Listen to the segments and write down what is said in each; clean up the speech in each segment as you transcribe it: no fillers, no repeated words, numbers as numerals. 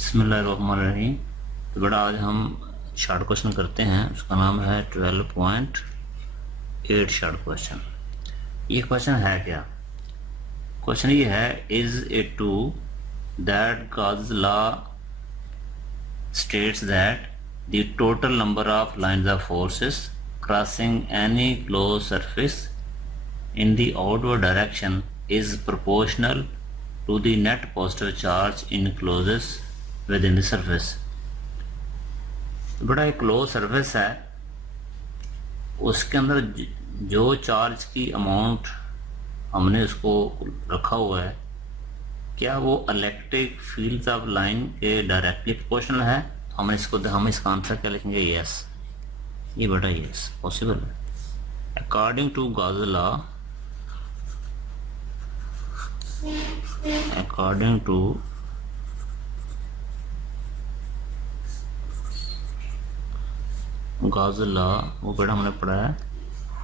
बिस्मिल्लाहिर्रहमानिर्रहीम। तो बड़ा आज हम शॉर्ट क्वेश्चन करते हैं, उसका नाम है 12.8 शॉर्ट क्वेश्चन। ये क्वेश्चन है क्या? क्वेश्चन ये है, is it true that Gauss law states that the total number of lines of forces crossing any close surface in the outward direction is proportional to the net positive charge enclosed within the surface। बड़ा एक close surface है, उसके अंदर जो charge की amount हमने उसको रखा हुआ है, क्या वो इलेक्ट्रिक फील्ड ऑफ लाइन के डायरेक्टली प्रोपोर्शनल है? हम इसका आंसर क्या लिखेंगे? यस। ये बेटा यस पॉसिबल है। According to Gauss law, according to Gauss law, वो बेटा हमने पढ़ा है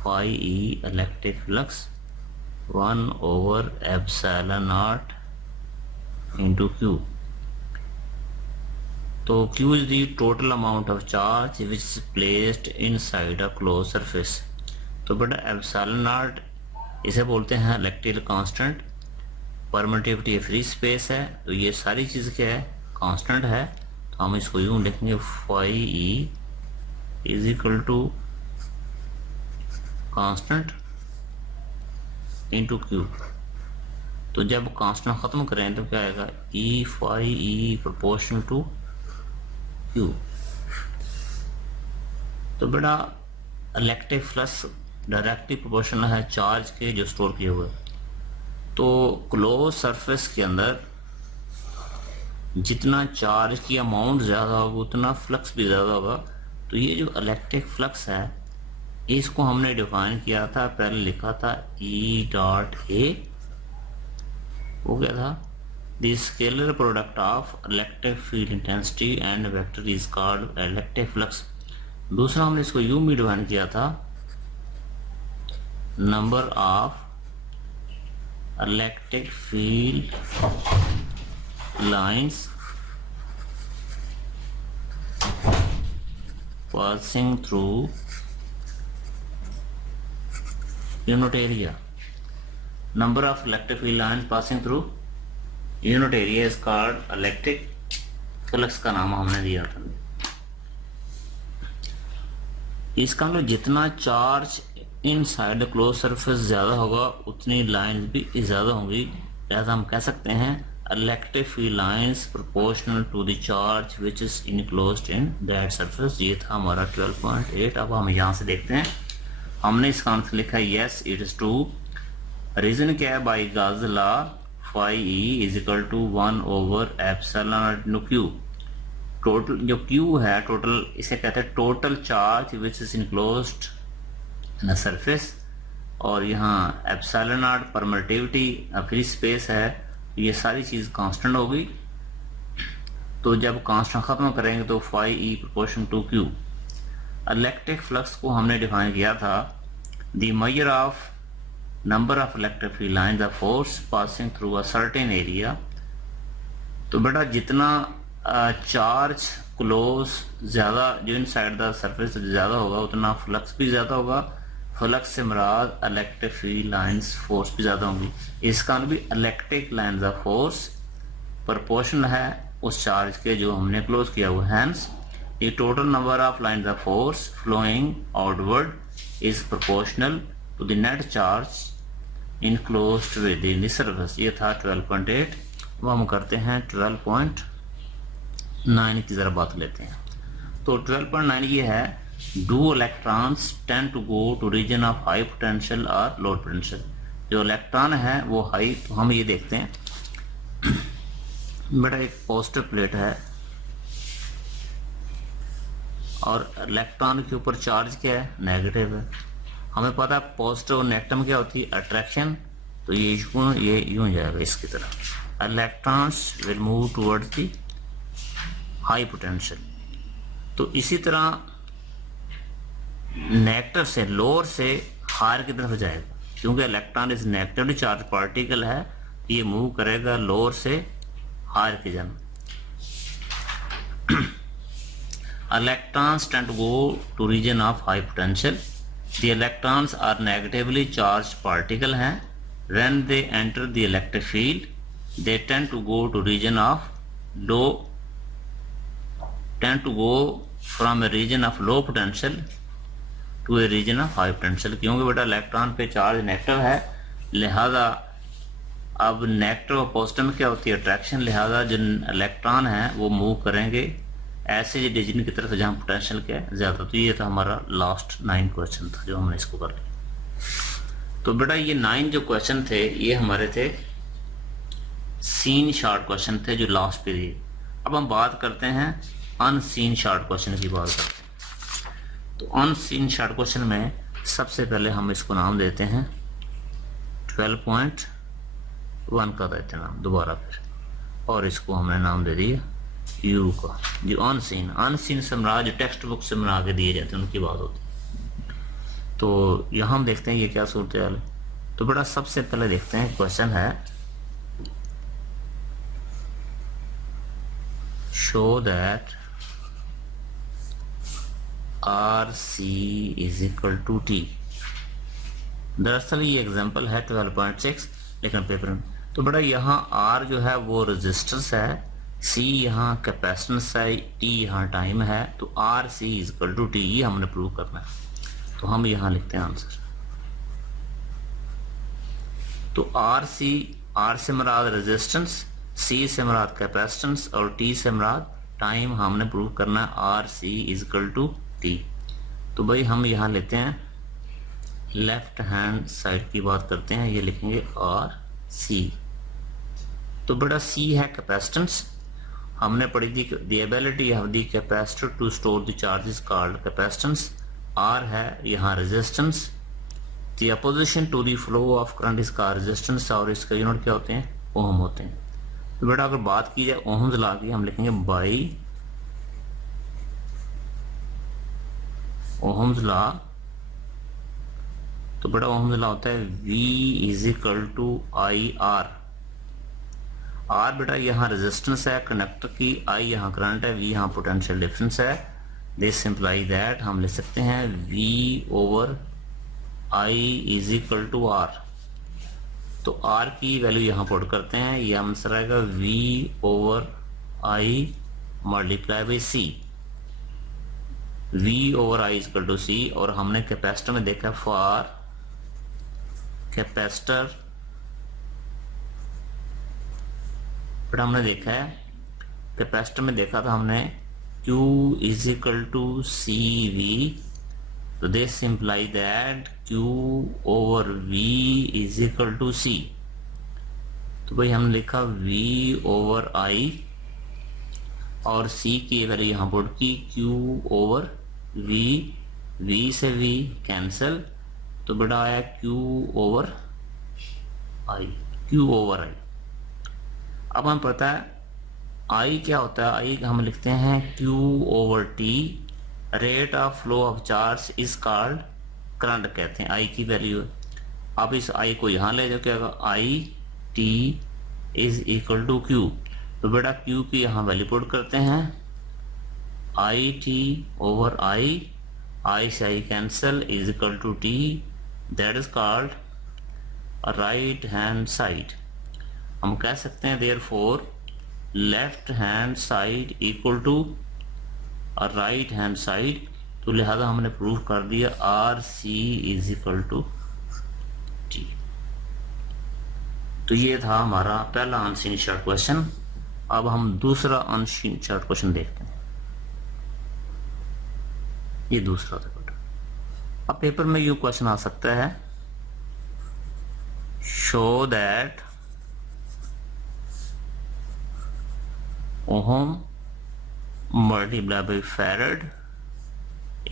phi E electric flux 1/ε0 into Q। तो Q is the total amount of charge which is placed inside a closed surface। तो बेटा ε0 इसे बोलते हैं electrical constant. Permittivity free space है, तो ये सारी चीज़ क्या है? कांस्टेंट है। तो हम इसको यूँ लिखेंगे, phi E is equal to constant into Q. तो जब कांस्टेंट ख़त्म करें तो क्या आएगा? E phi E proportional to Q. तो बेटा इलेक्ट्रिक फ्लक्स डायरेक्टली प्रोपोर्शनल है चार्ज के जो स्टोर किए हुए। तो क्लोज सरफेस के अंदर जितना चार्ज की अमाउंट ज़्यादा होगा उतना फ्लक्स भी ज़्यादा होगा। तो ये जो इलेक्ट्रिक फ्लक्स है, इसको हमने डिफाइन किया था, पहले लिखा था E डॉट ए, वो क्या था? The scalar product of electric field intensity and vector is called electric flux. दूसरा हमने इसको यूं भी डिफाइन किया था, number of electric field lines passing through unit area। number of electric field lines passing through unit area is called electric flux का नाम हमने दिया था। इसका मतलब जितना चार्ज इनसाइड क्लोज सरफेस ज़्यादा होगा उतनी लाइंस भी ज़्यादा होंगी। लिहाजा हम कह सकते हैं electric field lines proportional to the charge which is enclosed in that surface. ये था हमारा 12.8। अब हम यहाँ से देखते हैं, हमने इसका आंसर लिखा है yes it is true. Reason क्या है? By Gauss law phi E is equal to 1/ε0 Q. Total जो क्यू है, टोटल इसे कहते हैं total charge which is enclosed in surface. और यहाँ ε0 परमिटिविटी फ्री स्पेस है, ये सारी चीज़ कांस्टेंट होगी। तो जब कांस्टेंट ख़त्म करेंगे तो phi E proportion to Q. Electric flux को हमने डिफाइन किया था, the measure of number of electric field lines of force passing through a certain area. तो बेटा जितना चार्ज क्लोज ज़्यादा जो इन साइड द सरफेस ज़्यादा होगा उतना फ्लक्स भी ज़्यादा होगा। फ्लक्स से मुराद इलेक्ट्रिक फील्ड लाइंस फोर्स भी ज़्यादा होंगी। इसका भी electric lines of force proportional है उस चार्ज के जो हमने क्लोज किया हुआ। Hence the total number of lines of force flowing outward is proportional to the net charge enclosed within the surface. ये था 12.8। अब हम करते हैं 12.9 की ज़रा बात लेते हैं। तो 12.9 ये है, do electrons tend to go to region of high potential or low potential। जो इलेक्ट्रॉन है वो हाई, तो हम ये देखते हैं बेटा एक पॉजिटिव प्लेट है और इलेक्ट्रॉन के ऊपर चार्ज क्या है? नेगेटिव है। हमें पता है पॉजिटिव और नेगेटिव क्या होती है? अट्रैक्शन। तो ये यूं जाएगा इसकी तरह, electrons will move towards the high potential. तो इसी तरह नेगेटिव से लोअर से हायर की तरफ जाएगा, क्योंकि electron is negatively charge particle है, ये मूव करेगा लोअर से हायर की जानब। electrons tend to go to region of high potential. The electrons are negatively charged particle हैं. When they enter the electric field, they tend to go to region of low, tend to go from a region of low potential to a region of high potential. क्योंकि बेटा electron पे charge negative है, लिहाजा अब negative और positive में क्या होती है अट्रैक्शन, लिहाजा जो इलेक्ट्रॉन है वो मूव करेंगे ऐसे रीजन की तरफ जहाँ पोटेंशियल क्या है ज़्यादा। तो ये था हमारा लास्ट 9 क्वेश्चन था जो हमने इसको कर लिया। तो बेटा ये 9 जो क्वेश्चन थे ये हमारे थे सीन शॉर्ट क्वेश्चन थे जो लास्ट पे दिए। अब हम बात करते हैं अनसीन शॉर्ट क्वेश्चन की बात करते हैं। तो अनसीन शॉर्ट क्वेश्चन में सबसे पहले हम इसको नाम देते हैं 12.1 का देते हैं नाम दोबारा फिर, और इसको हमने नाम दे दिया यू का। जो अनसीन से मरा जो टेक्स्ट बुक से बना के दिए जाते हैं उनकी बात होती है। तो यहाँ हम देखते हैं ये क्या सूरत हाल है। तो बेटा सबसे पहले देखते हैं क्वेश्चन है show that R C is equal to T. दरअसल ये एग्जांपल है 12.6 लेकिन पेपर में। तो बेटा यहाँ आर जो है वो रेजिस्टेंस है, सी यहाँ कैपेसिटेंस है, टी यहाँ टाइम है। तो R C is equal to T ये हमने प्रूव करना है। तो हम यहाँ लिखते हैं आंसर। तो आर से मुराद रेजिस्टेंस, सी से मुराद कैपेसिटेंस और टी से मुराद टाइम हमने प्रूव करना है R C is equal to T. तो भाई हम यहाँ लेते हैं लेफ्ट हैंड साइड की बात करते हैं, ये लिखेंगे आर सी। तो बेटा सी है कैपेसिटेंस, हमने पढ़ी थी the ability of the capacitor to store the charge is called capacitance. R है यहाँ resistance, the opposition to the flow of current is called resistance, और इसका यूनिट क्या होते हैं ओम होते हैं। तो बेटा अगर बात की जाए ओम्स लॉ की हम लिखेंगे बाई ओम्स लॉ। तो बेटा ओम्स लॉ होता है V is equal to I R. R बेटा यहाँ रेजिस्टेंस है कंडक्टर की, I यहाँ करंट है, V यहाँ पोटेंशियल डिफरेंस है। दिस सिंप्लाई दैट हम लिख सकते हैं V over I is equal to R। तो R की वैल्यू यहाँ पुट करते हैं, ये आंसर आएगा V over I multiply by C। V over I is equal to C। और हमने कैपेसिटर में देखा फॉर कैपेसिटर बट हमने देखा है कैपेसिटर में देखा था हमने Q is equal to C V. तो this imply that Q over V is equal to C। तो भाई हमने लिखा V ओवर I और C की वैल्यू यहाँ पुट की Q ओवर V से V कैंसल। तो बेटा आया Q ओवर I। अब हम पता है I क्या होता है, I हम लिखते हैं Q over T। Rate of flow of charge is called current कहते हैं, I की वैल्यू है। अब इस I को यहाँ ले जाओ, क्या होगा I T is equal to Q। तो बेटा Q की यहाँ वैल्यू पुट करते हैं I T ओवर I से I cancel is equal to T। That is called right hand side. हम कह सकते हैं therefore left hand side equal to right hand side. तो लिहाजा हमने प्रूव कर दिया R C is equal to T. तो ये था हमारा पहला अनसीन शॉर्ट क्वेश्चन। अब हम दूसरा अनसीन शॉर्ट क्वेश्चन देखते हैं। ये दूसरा था बेटा। अब पेपर में ये क्वेश्चन आ सकता है show that ohm multiply by farad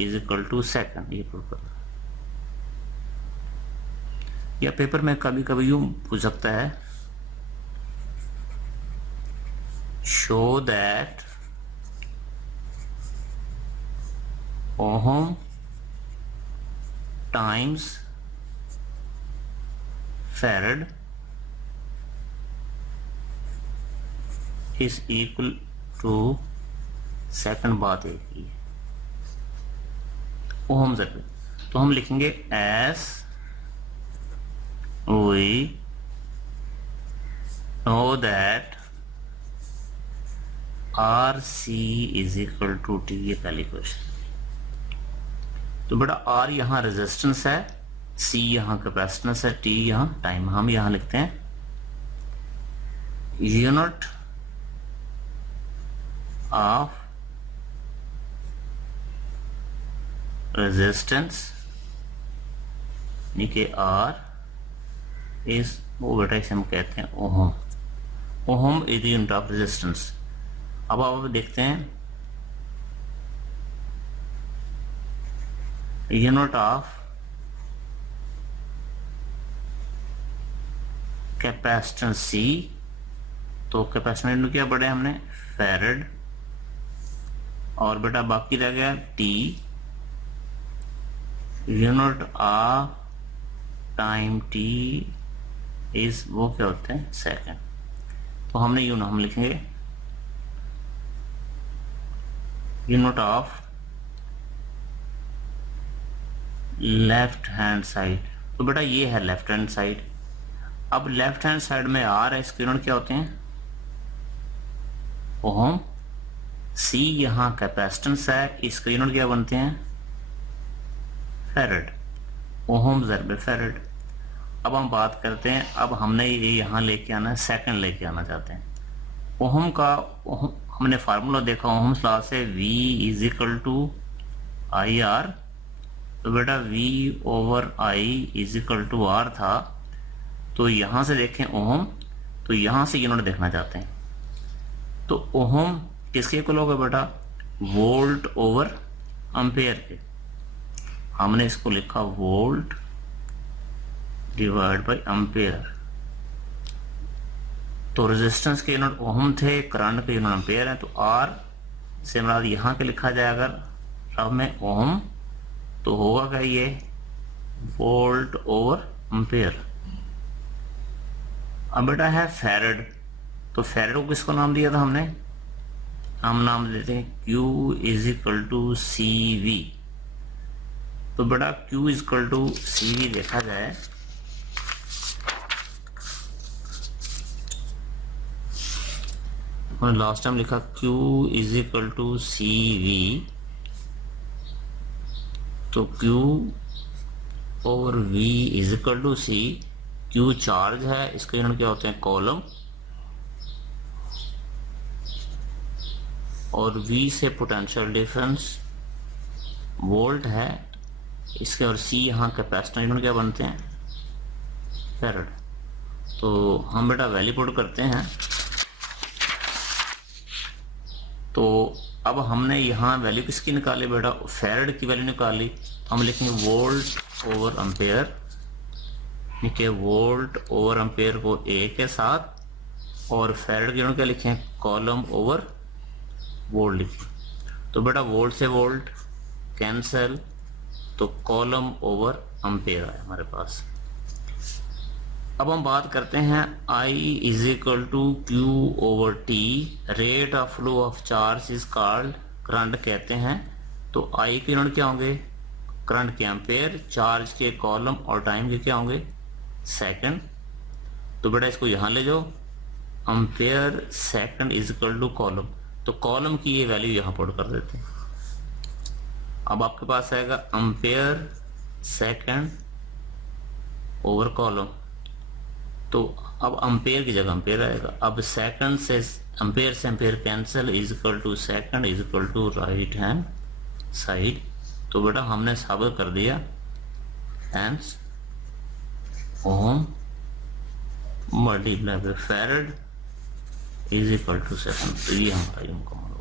is equal to second. ये प्रूव करना। या पेपर में कभी कभी यूं पूछ सकता है show that ohm times farad is equal to second बात एक ही है, ओम ज़रिए। तो हम लिखेंगे as we know that R C is equal to T, ये पहली क्वेश्चन। तो बेटा आर यहाँ रेजिस्टेंस है, सी यहाँ कैपेसिटेंस है, टी यहाँ टाइम। हम यहाँ लिखते हैं यूनिट ऑफ रेजिस्टेंस नीचे आर इज, वो बेटा इसे हम कहते हैं ohm. Ohm is the unit of resistance. अब आप देखते हैं यूनिट ऑफ कैपेसिटेंस सी, तो कैपेसिटेंस क्या पढ़े हमने, फैरड। और बेटा बाकी रह गया T, unit of time T is, वो क्या होते हैं, सेकंड। तो हमने यूनिट हम लिखेंगे unit of left hand side. तो बेटा ये है लेफ्ट हैंड साइड। अब लेफ्ट हैंड साइड में आर है, इसके यूनिट क्या होते हैं, ओम। सी यहाँ कैपेसिटेंस है, इसके यूनिट क्या बनते हैं, फैरड। ओम ज़रिए फैरड। अब हम बात करते हैं, अब हमने ये यहाँ लेके आना है, सेकंड लेके आना चाहते हैं। ओहम का हमने फार्मूला देखा ओहम्स लॉ से, V is equal to I R. तो बेटा V over I is equal to R था। तो यहाँ से देखें ओहम, तो यहाँ से यूनिट देखना चाहते हैं। तो ओहम किसके इक्वल होगा बेटा, वोल्ट ओवर एम्पेयर के। हमने इसको लिखा वोल्ट डिवाइड बाय एम्पेयर। तो रेजिस्टेंस के यूनिट ओहम थे, करंट के यूनिट एम्पेयर है। तो R से हमारा यहाँ के लिखा जाए अगर अब में ओहम, तो होगा क्या ये, वोल्ट ओवर एम्पेयर। अब बेटा है फैरड। तो फैरड को किसको नाम दिया था हमने, हम नाम देते हैं Q is equal to C V. तो बेटा Q is equal to C V देखा जाए, हमने लास्ट टाइम लिखा Q is equal to C V. तो Q over V is equal to C. Q charge है, इसके यूनिट क्या होते हैं, कॉलम। और V से पोटेंशियल डिफरेंस वोल्ट है, इसके। और C यहाँ कैपेसिटर यूनिट क्या बनते हैं, फैरड। तो हम बेटा वैल्यू पुट करते हैं। तो अब हमने यहाँ वैल्यू किसकी निकाली बेटा, फैरड की वैल्यू निकाली। हम लिखेंगे वोल्ट ओवर एम्पेयर, लिखे वोल्ट ओवर एम्पेयर को A के साथ, और फैरड के यूनिट क्या लिखे, कॉलम ओवर वोल्ट लिखे। तो बेटा वोल्ट से वोल्ट कैंसल, तो कॉलम ओवर एम्पेयर आया हमारे पास। अब हम बात करते हैं I is equal to Q over T, rate of flow of charge is called current कहते हैं। तो I के यूनिट क्या होंगे, करंट के एम्पेयर, चार्ज के कॉलम, और टाइम के क्या होंगे, सेकंड। तो बेटा इसको यहाँ ले जाओ, ampere second is equal to coulomb. तो कॉलम की ये वैल्यू यहाँ पुट कर देते हैं। अब आपके पास आएगा एम्पेयर सेकंड ओवर कॉलम। तो अब एम्पेयर की जगह एम्पेयर आएगा। अब सेकंड से ampere cancel, is equal to second is equal to right hand side. तो बेटा हमने साबित कर दिया hence ohm multiply by farad is equal to second. तो ये हमारा मुकम्मल।